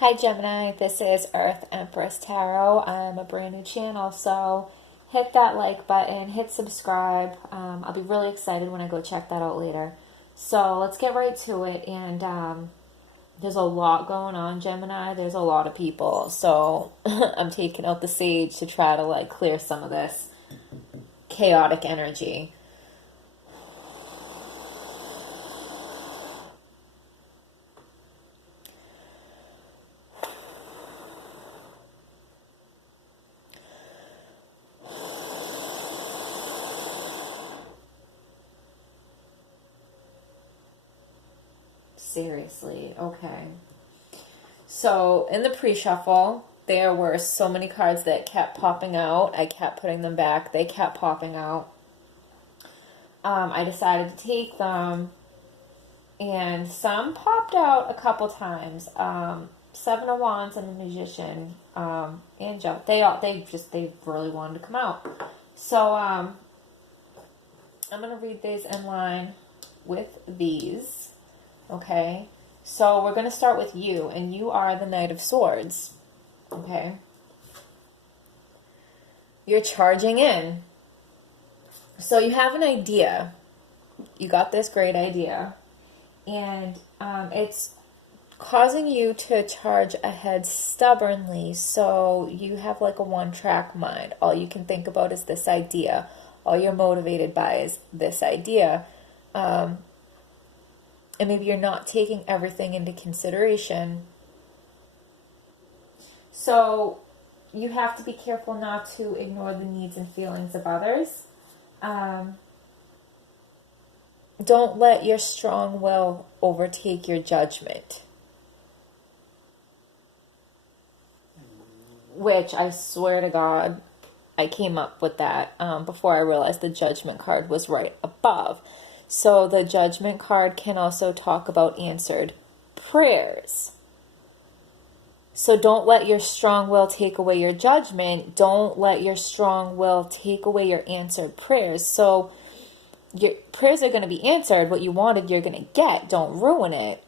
Hi Gemini, this is Earth Empress Tarot. I'm a brand new channel, so hit that like button, hit subscribe. I'll be really excited when I go check that out later. So let's get right to it. And there's a lot going on, Gemini. There's a lot of people. So I'm taking out the sage to try to clear some of this chaotic energy. Seriously, okay. So in the pre-shuffle, there were so many cards that kept popping out. I kept putting them back. They kept popping out. I decided to take them, and some popped out a couple times. Seven of Wands and the Magician, and Jump. They really wanted to come out. So I'm gonna read these in line with these. Okay, so we're going to start with you, and you are the Knight of Swords. Okay, you're charging in. So you have an idea. You got this great idea, and it's causing you to charge ahead stubbornly. So you have a one-track mind. All you can think about is this idea. All you're motivated by is this idea. And maybe you're not taking everything into consideration. So you have to be careful not to ignore the needs and feelings of others. Don't let your strong will overtake your judgment. Which, I swear to God, I came up with that before I realized the Judgment card was right above. So the Judgment card can also talk about answered prayers. So don't let your strong will take away your judgment. Don't let your strong will take away your answered prayers. So your prayers are going to be answered. What you wanted, you're going to get. Don't ruin it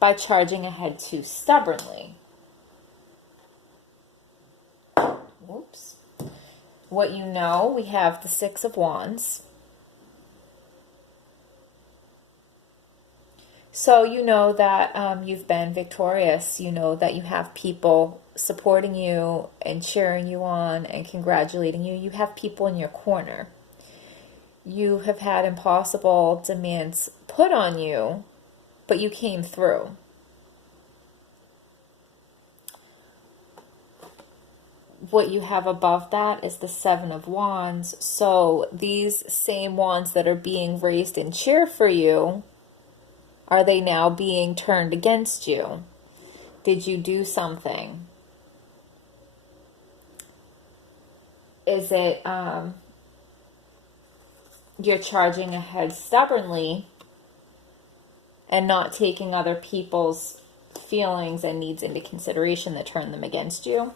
by charging ahead too stubbornly. Whoops. What you know, we have the Six of Wands. So you know that you've been victorious. You know that you have people supporting you and cheering you on and congratulating you. You have people in your corner. You have had impossible demands put on you, but you came through. What you have above that is the Seven of Wands. So these same wands that are being raised in cheer for you, are they now being turned against you? Did you do something? Is it you're charging ahead stubbornly and not taking other people's feelings and needs into consideration that turn them against you?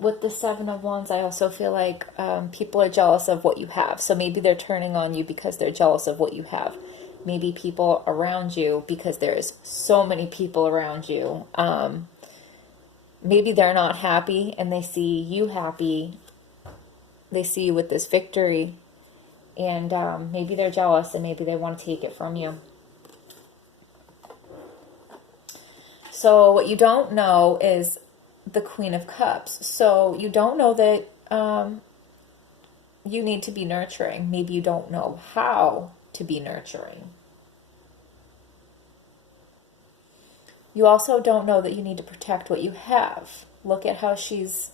With the Seven of Wands, I also feel like people are jealous of what you have. So maybe they're turning on you because they're jealous of what you have. Maybe people around you, because there's so many people around you, maybe they're not happy and they see you happy. They see you with this victory, and maybe they're jealous and maybe they want to take it from you. So what you don't know is the Queen of Cups. So you don't know that you need to be nurturing. Maybe you don't know how to be nurturing. You also don't know that you need to protect what you have. Look at how she's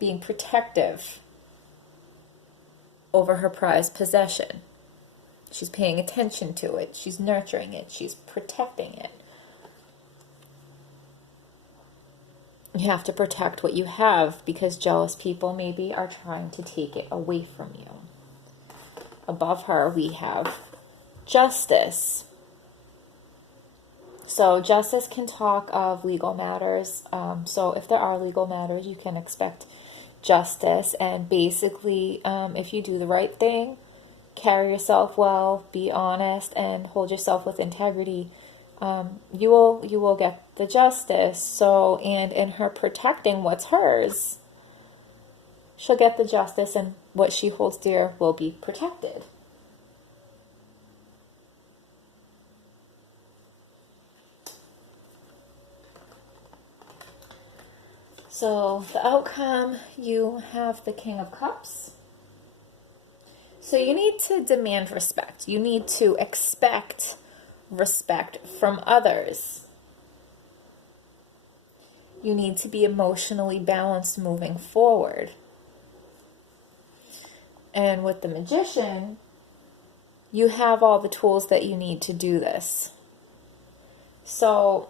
being protective over her prized possession. She's paying attention to it. She's nurturing it. She's protecting it. You have to protect what you have because jealous people maybe are trying to take it away from you. Above her, we have Justice. So justice can talk of legal matters. So if there are legal matters, you can expect justice. And basically, if you do the right thing, carry yourself well, be honest, and hold yourself with integrity, you will get the justice. So, and in her protecting what's hers, she'll get the justice, and what she holds dear will be protected. So the outcome, you have the King of Cups. So you need to demand respect. You need to expect respect from others. You need to be emotionally balanced moving forward. And with the Magician, you have all the tools that you need to do this. So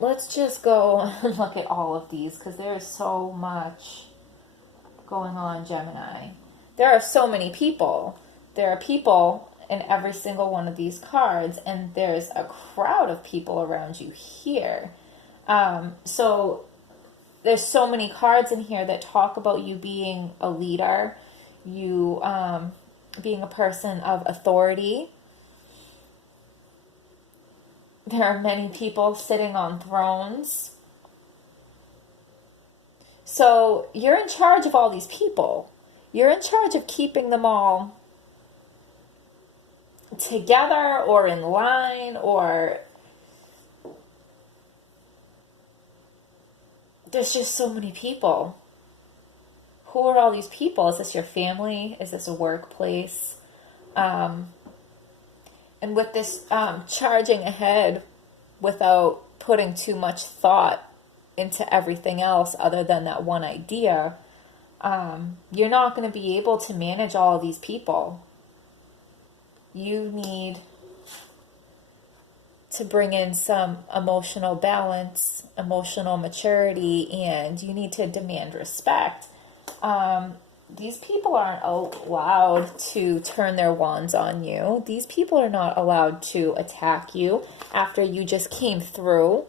let's just go and look at all of these, because there is so much going on, Gemini. There are so many people. There are people in every single one of these cards, and there's a crowd of people around you here. So there's so many cards in here that talk about you being a leader, you being a person of authority. There are many people sitting on thrones. So you're in charge of all these people. You're in charge of keeping them all together or in line, or there's just so many people. Who are all these people? Is this your family? Is this a workplace? And with this charging ahead without putting too much thought into everything else other than that one idea, you're not going to be able to manage all of these people. You need to bring in some emotional balance, emotional maturity, and you need to demand respect. These people aren't allowed to turn their wands on you. These people are not allowed to attack you after you just came through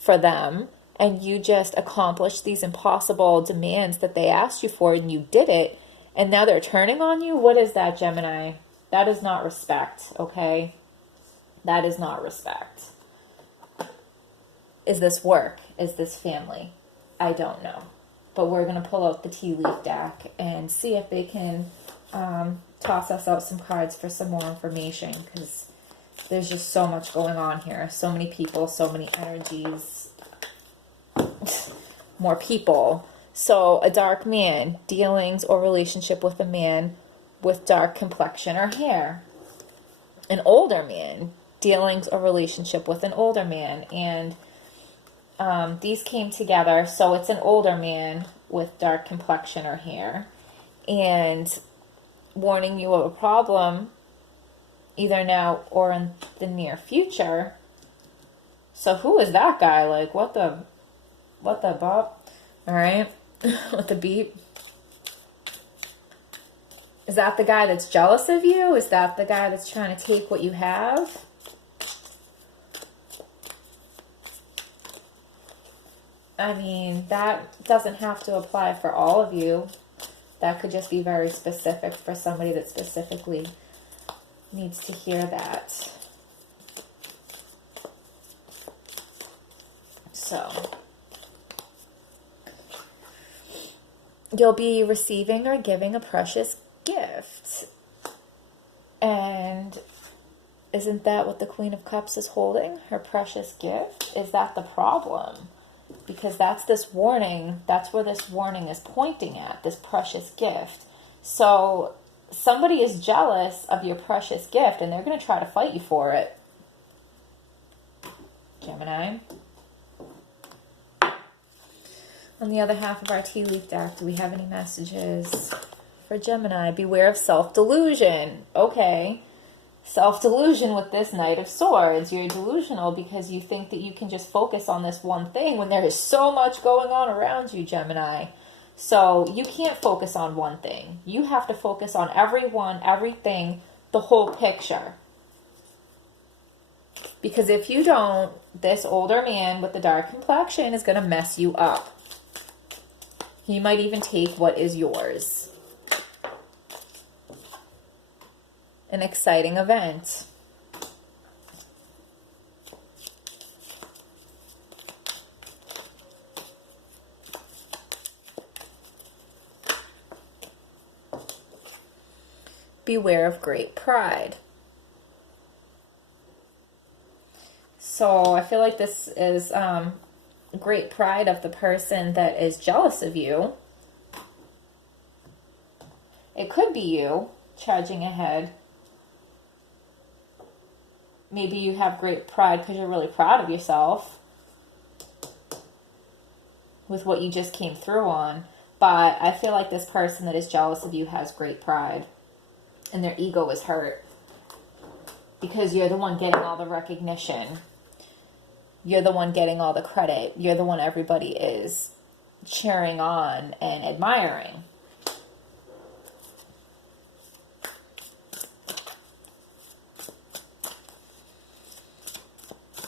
for them and you just accomplished these impossible demands that they asked you for, and you did it, and now they're turning on you. What is that, Gemini? That is not respect, okay? That is not respect. Is this work? Is this family? I don't know. But we're going to pull out the tea leaf deck and see if they can toss us out some cards for some more information, because there's just so much going on here. So many people, so many energies, more people. So a dark man, dealings or relationship with a man with dark complexion or hair. An older man, dealings or relationship with an older man. And these came together, so it's an older man with dark complexion or hair, and warning you of a problem either now or in the near future. So who is that guy? Like, what the bop? All right, what the beep? Is that the guy that's jealous of you? Is that the guy that's trying to take what you have? I mean, that doesn't have to apply for all of you. That could just be very specific for somebody that specifically needs to hear that. So, you'll be receiving or giving a precious gift. And isn't that what the Queen of Cups is holding? Her precious gift? Is that the problem? Because that's this warning. That's where this warning is pointing at, this precious gift. So somebody is jealous of your precious gift, and they're going to try to fight you for it. Gemini. On the other half of our tea leaf deck, do we have any messages for Gemini? Beware of self-delusion. Okay. Self-delusion with this Knight of Swords. You're delusional because you think that you can just focus on this one thing when there is so much going on around you, Gemini. So you can't focus on one thing. You have to focus on everyone, everything, the whole picture. Because if you don't, this older man with the dark complexion is going to mess you up. He might even take what is yours. An exciting event. Beware of great pride. So I feel like this is great pride of the person that is jealous of you. It could be you charging ahead. Maybe you have great pride because you're really proud of yourself with what you just came through on. But I feel like this person that is jealous of you has great pride. And their ego is hurt. Because you're the one getting all the recognition. You're the one getting all the credit. You're the one everybody is cheering on and admiring.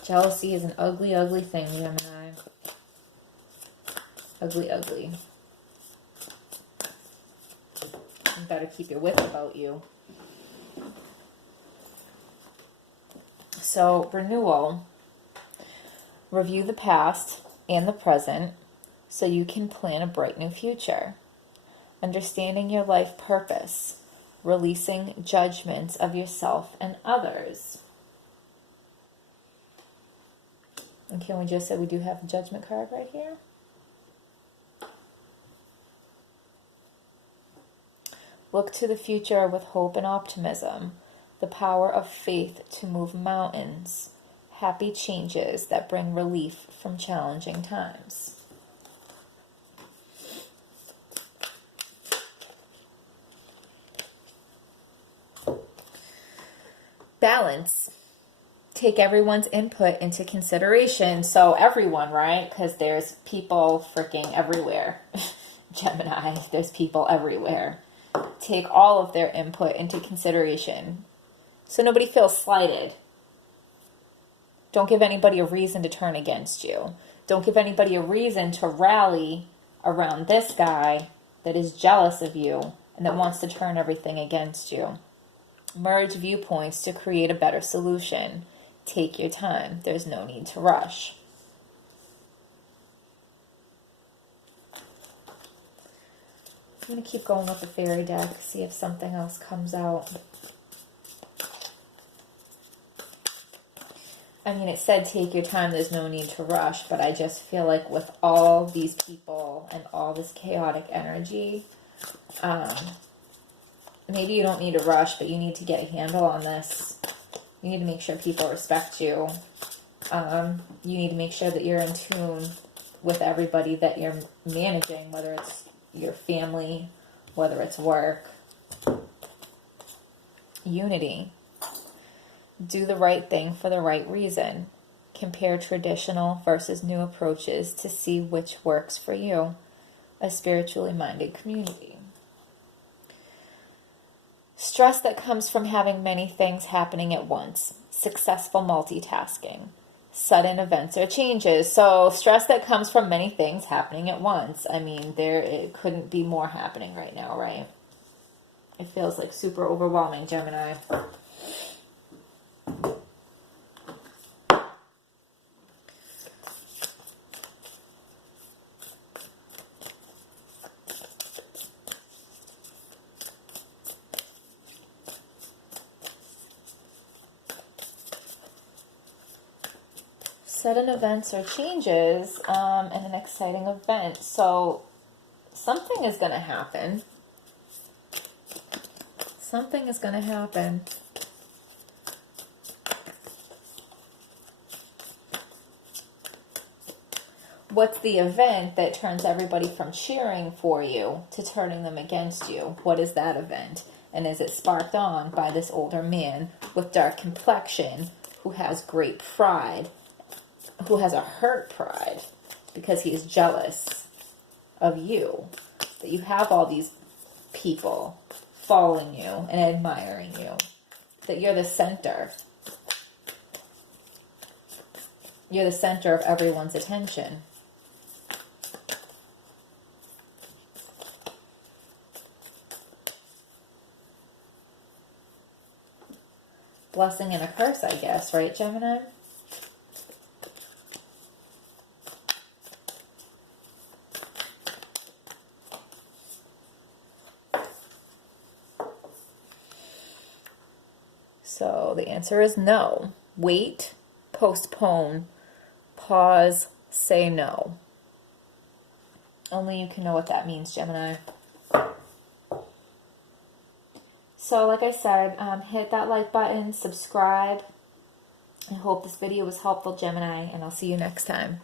Jealousy is an ugly, ugly thing, Gemini. Ugly, ugly. You better keep your wits about you. So, renewal. Review the past and the present so you can plan a bright new future. Understanding your life purpose. Releasing judgments of yourself and others. Okay, we just said we do have a judgment card right here. Look to the future with hope and optimism. The power of faith to move mountains. Happy changes that bring relief from challenging times. Balance. Take everyone's input into consideration. So everyone, right? Because there's people freaking everywhere. Gemini, there's people everywhere. Take all of their input into consideration. So nobody feels slighted. Don't give anybody a reason to turn against you. Don't give anybody a reason to rally around this guy that is jealous of you and that wants to turn everything against you. Merge viewpoints to create a better solution. Take your time. There's no need to rush. I'm going to keep going with the fairy deck, see if something else comes out. I mean, it said take your time, there's no need to rush, but I just feel like with all these people and all this chaotic energy, maybe you don't need to rush, but you need to get a handle on this. You need to make sure people respect you. You need to make sure that you're in tune with everybody that you're managing, whether it's your family, whether it's work. Unity. Do the right thing for the right reason. Compare traditional versus new approaches to see which works for you. A spiritually minded community. Stress that comes from having many things happening at once. Successful multitasking. Sudden events or changes. So stress that comes from many things happening at once. I mean, it couldn't be more happening right now, right? It feels like super overwhelming, Gemini. Sudden events or changes and an exciting event. So something is going to happen. Something is going to happen. What's the event that turns everybody from cheering for you to turning them against you? What is that event? And is it sparked on by this older man with dark complexion who has great pride? Who has a hurt pride because he is jealous of you, that you have all these people following you and admiring you, that you're the center. You're the center of everyone's attention. Blessing and a curse, I guess, right, Gemini? So the answer is no. Wait, postpone, pause, say no. Only you can know what that means, Gemini. So like I said, hit that like button, subscribe. I hope this video was helpful, Gemini, and I'll see you next time.